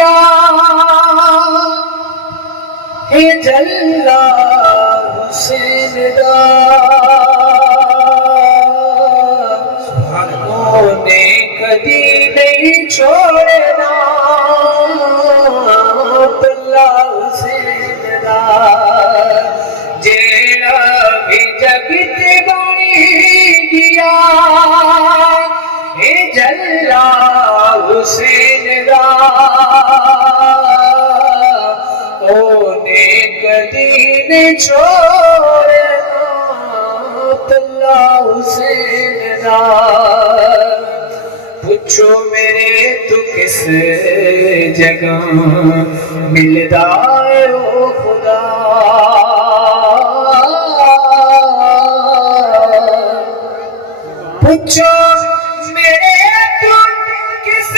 گیا ہے جلا حسین دا نے کدی نہیں چھوڑنا بلا حسین دا جیڑا بھی جگت بنی گیا ہے جلا حسین دا اونے کدی نہیں چھوڑنا بلا حسین دا پوچھو میرے تو کس جگہ ملدا ہے او خدا پوچھو میرے تو کس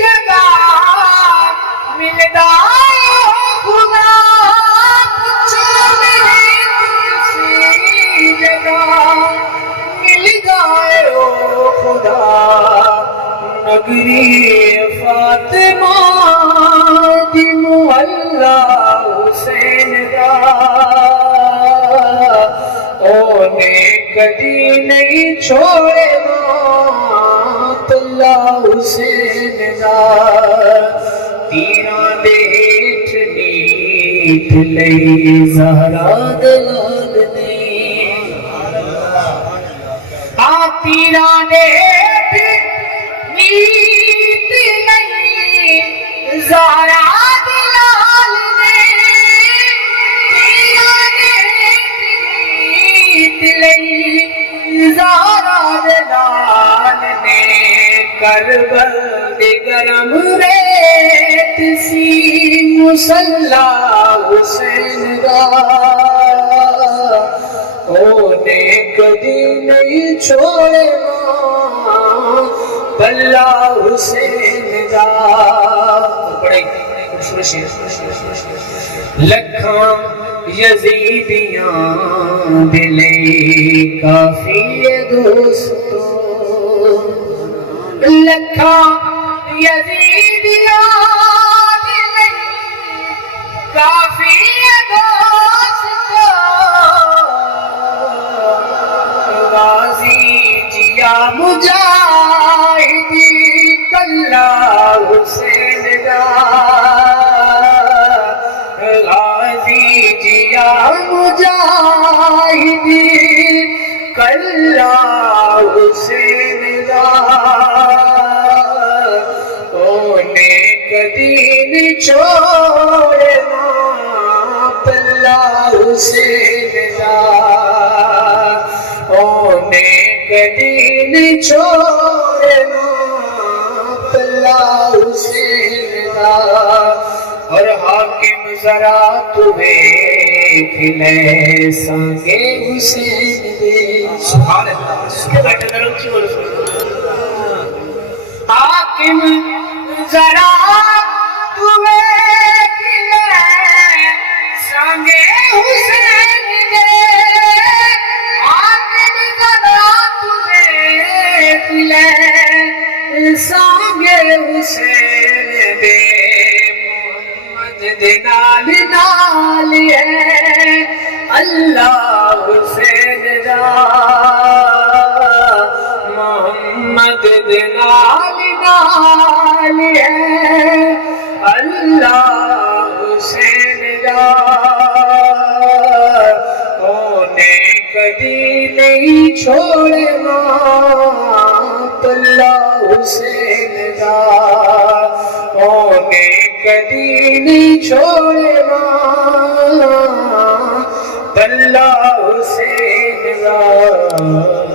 جگہ ملدا ہے او خدا پوچھو میرے تو کس جگہ ملدا ہے او خدا نگری فاطمہ دی مولا حسین دا اونے کدی نہیں چھوڑنا اللہ حسین دا تیراں دے ہیٹھ نیت لئی زہرا دلال نے تیراں دے ہیٹھ نیت لئی زہرا دلال نے تیراں دے ہیٹھ نیت لئی زہرا دلال نے کربل دی گرم ریت سی مصلی حسین دا اونے کدی نہیں چھوڑنا بلا حسین دا بڑے خوبصورت شعر لکھاں یزیدیاں دلے کافی ہے دوستو لکھاں یزیدیاں دلے کافی ہے دوستو غازی جیا مجاہدی کلا حسین دا غازی جیا مجاہدی کلا حسین دا اونے کدی نہیں چھوڑنا بلا حسین دا اونے کدی نہیں چھوڑنا بلا حسین دا اور حاکم ذرا تو دیکھ لے سانگے حسین دے سبحان اللہ اس کے بیٹھے درم کی بولو حاکم ذرا تو دیکھ لے سانگے حسین دے حاکم ذرا تو دیکھ لے سانگے حسین دے نال نال ہے اللہ حسین دا محمد نال نال ہے اللہ حسین دا اونے کدی نہیں چھوڑنا اللہ حسین دا اونے کدی نہیں چھوڑنا بلا حسین دا